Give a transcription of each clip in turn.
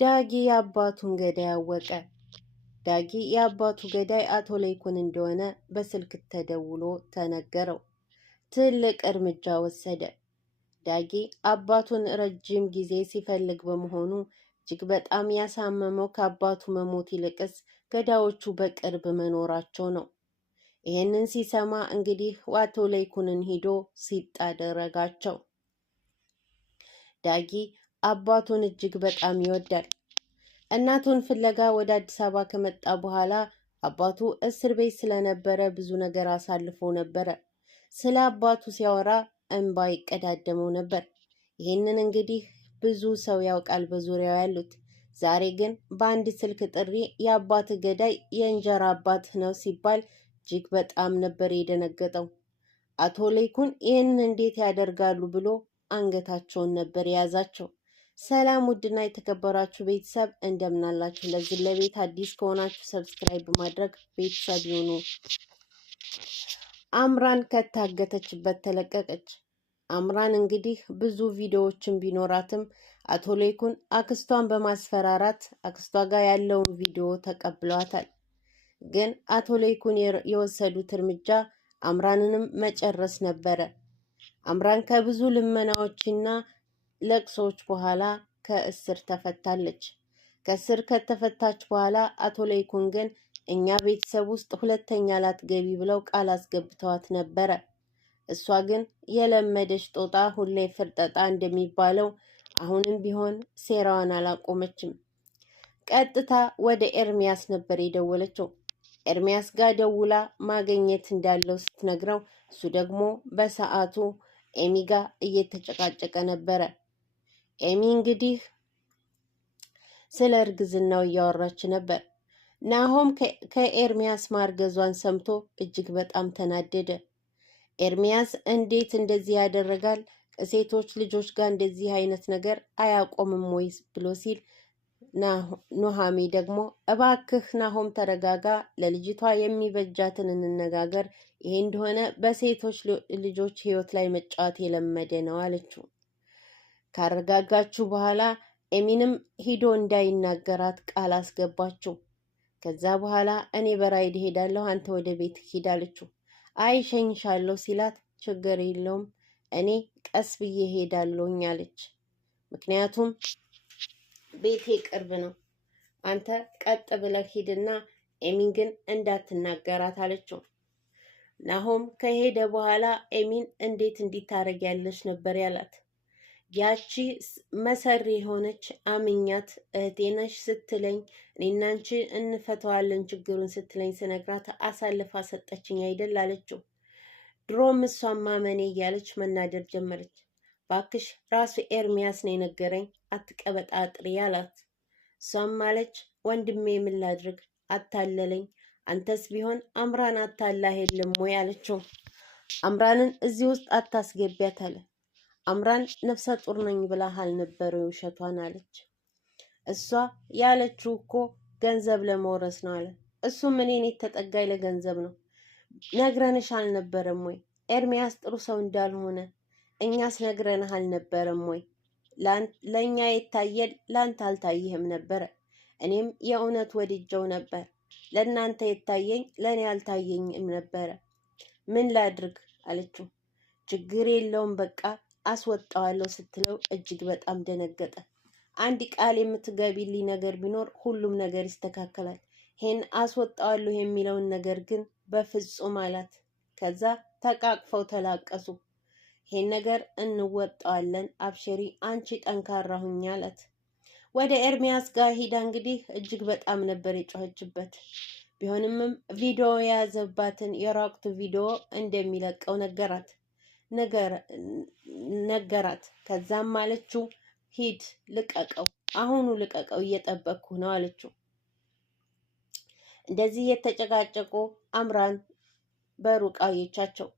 ዳጊ የአባቱን ገዳይ አወቀ። ዳጊ የአባቱ ገዳይ አቶ ለይኩን እንደሆነ በስልክ ተደውሎ ተነገረው። ትልቅ እርምጃ ወሰደ። ዳጊ አባቱን ረጅም ጊዜ ሲፈልግ በመሆኑ እጅግ በጣም ያሳመመው ከአባቱ መሞት ይልቅስ ገዳዮቹ በቅርብ መኖራቸው ነው። ይህንን ሲሰማ እንግዲህ አቶ ለይኩንን ሂዶ ሲጣደረጋቸው። ዳጊ አባቱን እጅግ በጣም ይወዳል። እናቱን ፍለጋ ወደ አዲስ አበባ ከመጣ በኋላ አባቱ እስር ቤት ስለነበረ ብዙ ነገር አሳልፎ ነበረ። ስለ አባቱ ሲያወራ እንባ ይቀዳደመው ነበር። ይህንን እንግዲህ ብዙ ሰው ያውቃል በዙሪያው ያሉት። ዛሬ ግን በአንድ ስልክ ጥሪ የአባት ገዳይ የእንጀራ አባት ነው ሲባል እጅግ በጣም ነበር የደነገጠው። አቶ ለይኩን ይህንን እንዴት ያደርጋሉ ብሎ አንገታቸውን ነበር የያዛቸው። ሰላም ውድና የተከበራችሁ ቤተሰብ እንደምናላችሁ። ለዚህ ለቤት አዲስ ከሆናችሁ ሰብስክራይብ በማድረግ ቤተሰብ ይሁኑ። አምራን ከታገተችበት ተለቀቀች። አምራን እንግዲህ ብዙ ቪዲዮዎችን ቢኖራትም አቶ ለይኩን አክስቷን በማስፈራራት አክስቷ ጋር ያለውን ቪዲዮ ተቀብሏታል። ግን አቶ ለይኩን የወሰዱት እርምጃ አምራንንም መጨረስ ነበረ። አምራን ከብዙ ልመናዎችና ለቅሶች በኋላ ከእስር ተፈታለች። ከእስር ከተፈታች በኋላ አቶ ለይኩን ግን እኛ ቤተሰብ ውስጥ ሁለተኛ ላትገቢ ብለው ቃል አስገብተዋት ነበረ። እሷ ግን የለመደች ጦጣ ሁሌ ፍርጠጣ እንደሚባለው አሁንም ቢሆን ሴራዋን አላቆመችም። ቀጥታ ወደ ኤርሚያስ ነበር የደወለችው። ኤርሚያስ ጋር ደውላ ማግኘት እንዳለው ስትነግረው እሱ ደግሞ በሰዓቱ ኤሚ ጋር እየተጨቃጨቀ ነበረ። ኤሚ እንግዲህ ስለ እርግዝናው እያወራች ነበር። ናሆም ከኤርሚያስ ማርገዟን ሰምቶ እጅግ በጣም ተናደደ። ኤርሚያስ እንዴት እንደዚህ ያደረጋል? ከሴቶች ልጆች ጋር እንደዚህ አይነት ነገር አያቆምም ወይስ ብሎ ሲል ኑሃሚ ደግሞ እባክህ ናሆም ተረጋጋ፣ ለልጅቷ የሚበጃትን እንነጋገር፣ ይሄ እንደሆነ በሴቶች ልጆች ሕይወት ላይ መጫወት የለመደ ነው አለችው። ካረጋጋችሁ በኋላ ኤሚንም ሂዶ እንዳይናገራት ቃል አስገባችው። ከዛ በኋላ እኔ በራይድ ሄዳለሁ፣ አንተ ወደ ቤት ሂድ አለችው። አይ ሸኝሻለሁ ሲላት ችግር የለውም እኔ ቀስ ብዬ ሄዳለሁኝ አለች። ምክንያቱም ቤቴ ቅርብ ነው፣ አንተ ቀጥ ብለህ ሂድና ኤሚን ግን እንዳትናገራት አለችው። ናሆም ከሄደ በኋላ ኤሚን እንዴት እንዲታረግ ያለች ነበር ያላት። ያቺ መሰሪ የሆነች አምኛት እህቴ ነሽ ስትለኝ እኔና አንቺ እንፈተዋለን ችግሩን ስትለኝ ስነግራት አሳልፋ ሰጠችኝ አይደል አለችው። ድሮም እሷን ማመኔ እያለች መናደር ጀመረች። ባክሽ ራሱ ኤርሚያስ ነው የነገረኝ አትቀበጣጥሪ አላት። እሷም ማለች ወንድሜ ምን ላድርግ አታለለኝ፣ አንተስ ቢሆን አምራን አታላህ የለም ወይ አለችው። አምራንን እዚህ ውስጥ አታስገቢያት አለ። አምራን ነፍሰ ጡር ነኝ ብላሃል ነበር ውሸቷን አለች። እሷ ያለችው እኮ ገንዘብ ለመውረስ ነው አለ። እሱም እኔን የተጠጋኝ ለገንዘብ ነው። ነግረንሽ አልነበረም ወይ ኤርሚያስ ጥሩ ሰው እንዳልሆነ እኛስ ነግረንህ አልነበረም ወይ? ለእኛ የታየን ለአንተ አልታየህም ነበረ። እኔም የእውነት ወድጀው ነበር። ለእናንተ የታየኝ ለእኔ አልታየኝም ነበረ። ምን ላድርግ አለችው። ችግር የለውም በቃ አስወጣዋለሁ ስትለው እጅግ በጣም ደነገጠ። አንድ ቃል የምትገቢልኝ ነገር ቢኖር ሁሉም ነገር ይስተካከላል። ይሄን አስወጣዋለሁ የሚለውን ነገር ግን በፍጹም አላት። ከዛ ተቃቅፈው ተላቀሱ። ይሄን ነገር እንወጣዋለን፣ አብሽሪ አንቺ ጠንካራ ሁኚ አላት። ወደ ኤርሚያስ ጋር ሂዳ እንግዲህ እጅግ በጣም ነበር የጮኸችበት። ቢሆንምም ቪዲዮ የያዘባትን የራቁቱ ቪዲዮ እንደሚለቀው ነገራት። ከዛም አለችው ሂድ ልቀቀው፣ አሁኑ ልቀቀው፣ እየጠበቅኩ ነው አለችው። እንደዚህ የተጨቃጨቁ አምራን በሩቅ አየቻቸው።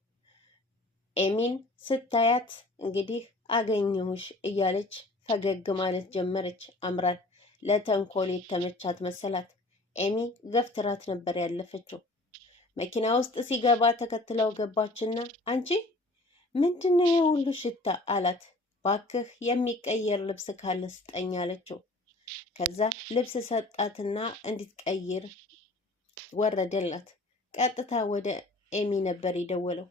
ኤሚን ስታያት እንግዲህ አገኘሁሽ እያለች ፈገግ ማለት ጀመረች። አምራን ለተንኮል የተመቻት መሰላት። ኤሚ ገፍትራት ነበር ያለፈችው። መኪና ውስጥ ሲገባ ተከትለው ገባችና አንቺ ምንድነው የሁሉ ሽታ አላት። ባክህ የሚቀየር ልብስ ካለ ስጠኝ አለችው። ከዛ ልብስ ሰጣትና እንድትቀይር ወረደላት። ቀጥታ ወደ ኤሚ ነበር የደወለው።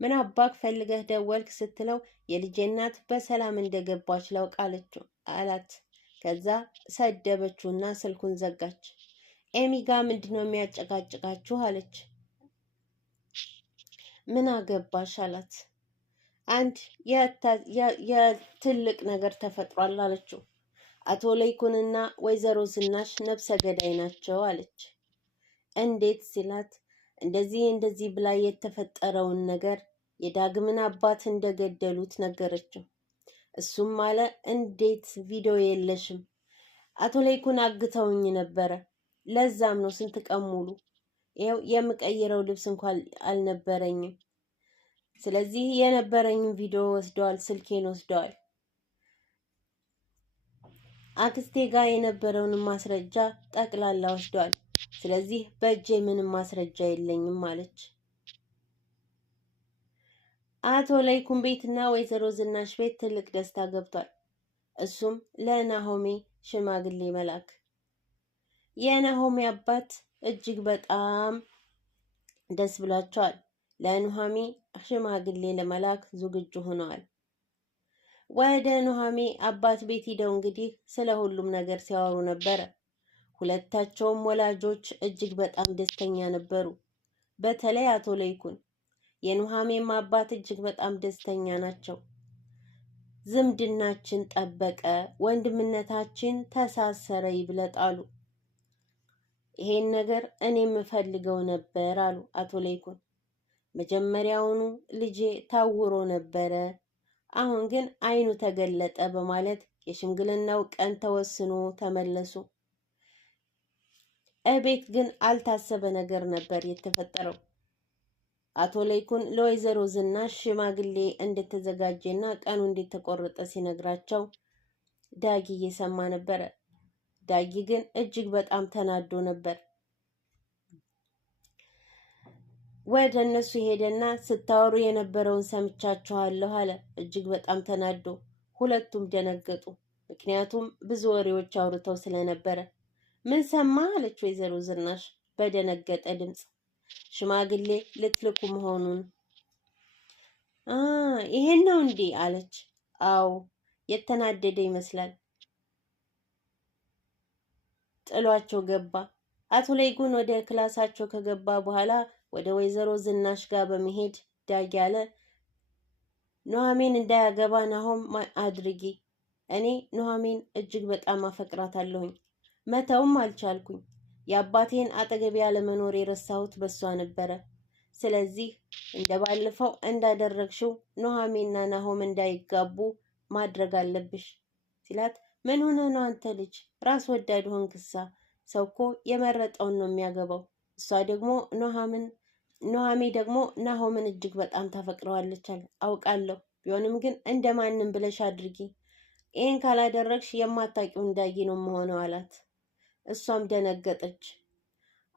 ምን አባክ ፈልገህ ደወልክ ስትለው የልጄ እናት በሰላም እንደገባች ላውቅ አላት። ከዛ ሰደበችውና ስልኩን ዘጋች። ኤሚ ጋር ምንድነው የሚያጨቃጭቃችሁ አለች። ምን አገባሽ አላት። አንድ የትልቅ ነገር ተፈጥሯል አለችው። አቶ ለይኩንና ወይዘሮ ዝናሽ ነፍሰ ገዳይ ናቸው አለች። እንዴት ሲላት እንደዚህ ብላ የተፈጠረውን ነገር የዳግምን አባት እንደገደሉት ነገረችው። እሱም አለ እንዴት ቪዲዮ የለሽም? አቶ ለይኩን አግተውኝ ነበረ። ለዛም ነው ስንት ቀን ሙሉ ይኸው የምቀይረው ልብስ እንኳን አልነበረኝም። ስለዚህ የነበረኝን ቪዲዮ ወስደዋል፣ ስልኬን ወስደዋል። አክስቴ ጋር የነበረውን ማስረጃ ጠቅላላ ወስደዋል። ስለዚህ በእጄ ምንም ማስረጃ የለኝም አለች። አቶ ለይኩን ቤትና ወይዘሮ ዝናሽ ቤት ትልቅ ደስታ ገብቷል። እሱም ለናሆሜ ሽማግሌ መላክ። የናሆሜ አባት እጅግ በጣም ደስ ብሏቸዋል። ለኑሃሜ ሽማግሌ ለመላክ ዝግጁ ሆነዋል። ወደ ኑሃሜ አባት ቤት ሂደው እንግዲህ ስለ ሁሉም ነገር ሲያወሩ ነበረ። ሁለታቸውም ወላጆች እጅግ በጣም ደስተኛ ነበሩ። በተለይ አቶ ለይኩን የኑሃሜም አባት እጅግ በጣም ደስተኛ ናቸው። ዝምድናችን ጠበቀ፣ ወንድምነታችን ተሳሰረ ይብለጣሉ። ይሄን ነገር እኔ የምፈልገው ነበር አሉ አቶ ለይኩን። መጀመሪያውኑ ልጄ ታውሮ ነበረ፣ አሁን ግን አይኑ ተገለጠ በማለት የሽምግልናው ቀን ተወስኖ ተመለሱ። እቤት ግን አልታሰበ ነገር ነበር የተፈጠረው። አቶ ለይኩን ለወይዘሮ ዝናሽ ሽማግሌ እንደተዘጋጀና ቀኑ እንደተቆረጠ ሲነግራቸው ዳጊ እየሰማ ነበረ። ዳጊ ግን እጅግ በጣም ተናዶ ነበር። ወደ እነሱ ሄደና ስታወሩ የነበረውን ሰምቻችኋለሁ አለ። እጅግ በጣም ተናዶ ሁለቱም ደነገጡ። ምክንያቱም ብዙ ወሬዎች አውርተው ስለነበረ። ምን ሰማ አለች ወይዘሮ ዝናሽ በደነገጠ ድምፅ። ሽማግሌ ልትልኩ መሆኑን። ይሄን ነው እንዴ አለች። አዎ የተናደደ ይመስላል። ጥሏቸው ገባ። አቶ ለይኩን ወደ ክላሳቸው ከገባ በኋላ ወደ ወይዘሮ ዝናሽ ጋር በመሄድ ዳጊ አለ፣ ኑሃሜን እንዳያገባ ናሆም አድርጊ። እኔ ኑሃሜን እጅግ በጣም አፈቅራታለሁኝ፣ መተውም አልቻልኩኝ። የአባቴን አጠገብ ያለመኖር የረሳሁት በሷ ነበረ። ስለዚህ እንደባለፈው እንዳደረግሽው ኑሃሜና ናሆም እንዳይጋቡ ማድረግ አለብሽ ሲላት፣ ምን ሆነ ነው አንተ ልጅ ራስ ወዳድ ሆንክሳ? ሰው እኮ የመረጠውን ነው የሚያገባው። እሷ ደግሞ ኑሃሜ ደግሞ ናሆምን እጅግ በጣም ታፈቅረዋለች አለ። አውቃለሁ፣ ቢሆንም ግን እንደማንም ብለሽ አድርጊ። ይህን ካላደረግሽ የማታውቂው ዳጊ ነው መሆነው አላት። እሷም ደነገጠች።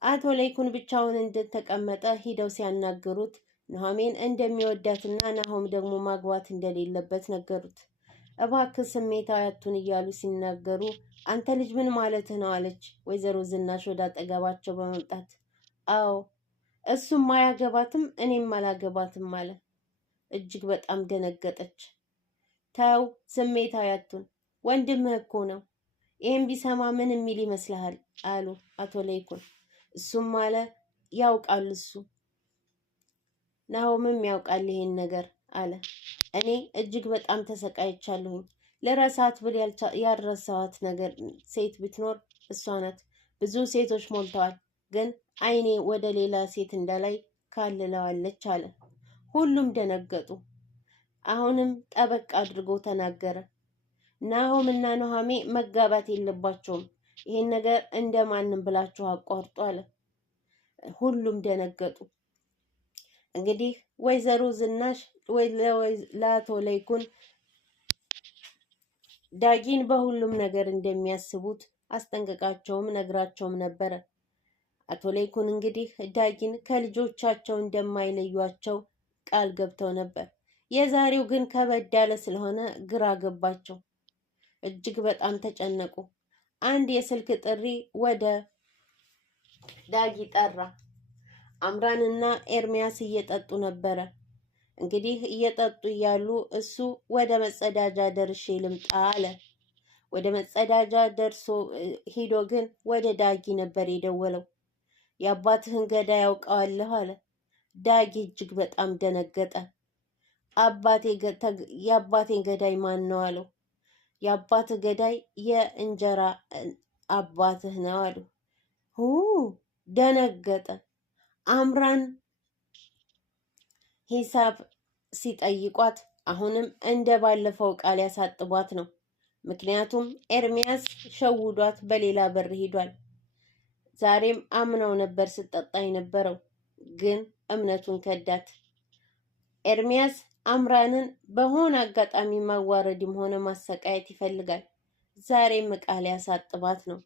አቶ ለይኩን ብቻውን እንደተቀመጠ ሂደው ሲያናግሩት ኑሃሜን እንደሚወዳትና ናሆም ደግሞ ማግባት እንደሌለበት ነገሩት። እባክህ ስሜታዊ አቱን እያሉ ሲናገሩ አንተ ልጅ ምን ማለትህ ነው አለች ወይዘሮ ዝናሽ ወደ አጠገባቸው በመምጣት። አዎ እሱም አያገባትም እኔም አላገባትም አለ። እጅግ በጣም ደነገጠች። ተው ስሜታዊ አቱን፣ ወንድምህ እኮ ነው። ይህም ቢሰማ ምን የሚል ይመስልሃል አሉ አቶ ለይኩን። እሱም አለ ያውቃል፣ እሱ ናሆምም ያውቃል ይሄን ነገር አለ። እኔ እጅግ በጣም ተሰቃይቻለሁኝ። ለረሳት ብል ያልረሳኋት ነገር ሴት ብትኖር እሷ ናት። ብዙ ሴቶች ሞልተዋል፣ ግን አይኔ ወደ ሌላ ሴት እንዳላይ ካልለዋለች አለ። ሁሉም ደነገጡ። አሁንም ጠበቅ አድርጎ ተናገረ። ናሆም እና ኑሃሜ መጋባት የለባቸውም። ይሄን ነገር እንደማንም ብላችሁ አቋርጡ አለ። ሁሉም ደነገጡ። እንግዲህ ወይዘሮ ዝናሽ ለአቶ ለይኩን ዳጊን በሁሉም ነገር እንደሚያስቡት አስጠንቀቃቸውም ነግራቸውም ነበረ። አቶ ለይኩን እንግዲህ ዳጊን ከልጆቻቸው እንደማይለዩቸው ቃል ገብተው ነበር። የዛሬው ግን ከበድ ያለ ስለሆነ ግራ ገባቸው። እጅግ በጣም ተጨነቁ። አንድ የስልክ ጥሪ ወደ ዳጊ ጠራ። አምራንና ኤርሚያስ እየጠጡ ነበረ። እንግዲህ እየጠጡ እያሉ እሱ ወደ መጸዳጃ ደርሼ ልምጣ አለ። ወደ መጸዳጃ ደርሶ ሂዶ ግን ወደ ዳጊ ነበር የደወለው። የአባትህን ገዳይ ያውቀዋለሁ አለ። ዳጊ እጅግ በጣም ደነገጠ። የአባቴን ገዳይ ማን ነው አለው። የአባትህ ገዳይ የእንጀራ አባትህ ነው አሉ። ደነገጠ። አምራን ሂሳብ ሲጠይቋት አሁንም እንደ ባለፈው ቃል ያሳጥቧት ነው። ምክንያቱም ኤርሚያስ ሸውዷት በሌላ በር ሂዷል። ዛሬም አምነው ነበር ስጠጣ የነበረው፣ ግን እምነቱን ከዳት። ኤርሚያስ አምራንን በሆነ አጋጣሚ ማዋረድም ሆነ ማሰቃየት ይፈልጋል። ዛሬም ቃል ያሳጥባት ነው።